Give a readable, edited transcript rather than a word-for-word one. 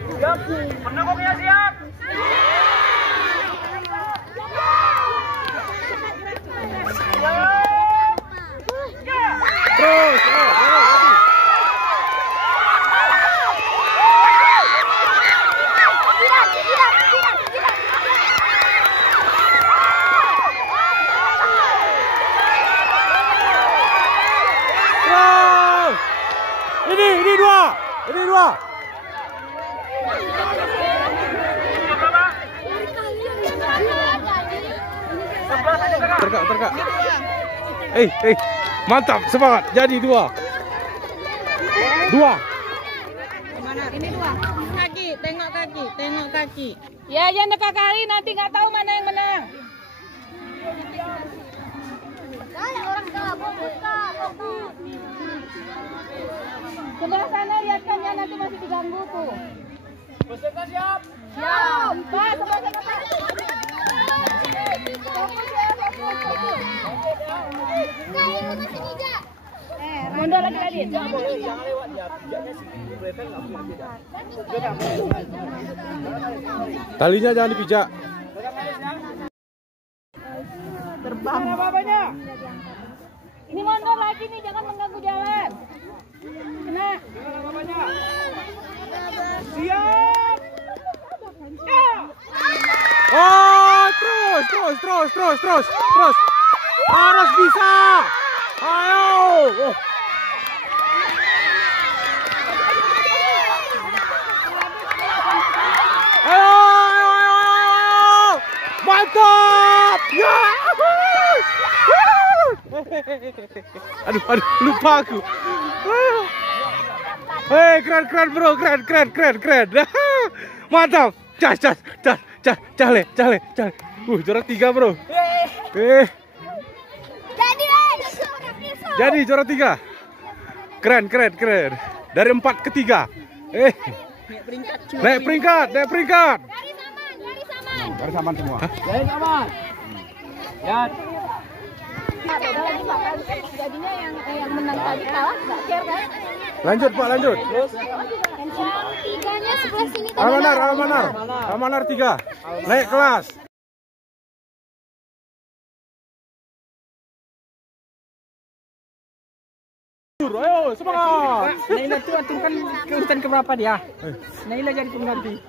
Siap. Pendukungnya siap. Terus. Ini dua. Terkak. Mantap, semangat. Jadi dua. Ini dua. Kaki, tengok kaki. Ya, jangan dekat kali, nanti nggak tahu mana yang menang. Sebelah sana lihat kan ya, nanti masih diganggu tuh. Peserta siap. Siap. Pak, sebelah sana Pak. Mundur lagi tadi. Jangan lewat ya. Pijaknya sih. Mereka nggak boleh pijak. Talinya jangan dipijak. Terbang apa-apanya. Ini mundur lagi nih, jangan mengganggu jalan. Kena. Siap. Ya. Oh, terus. Harus bisa. Ayo. Oh. Ayo. Mantap. Ya. Aduh, lupa aku. Hei, keren bro, keren. Mantap. Cale. Juara 3 bro. Jadi juara 3. Keren. Dari 4 ke 3. Naik peringkat. Dari saman semua. Dari saman. Ya. Jadinya yang menang tadi kalah, nggak care kan? Lanjut Pak, lanjut. Yang tiganya sebelah sini. Almanar 3. Naik kelas. Ayo, semangat. Naila tuh kan ke urutan keberapa dia? Naila jadi pengganti.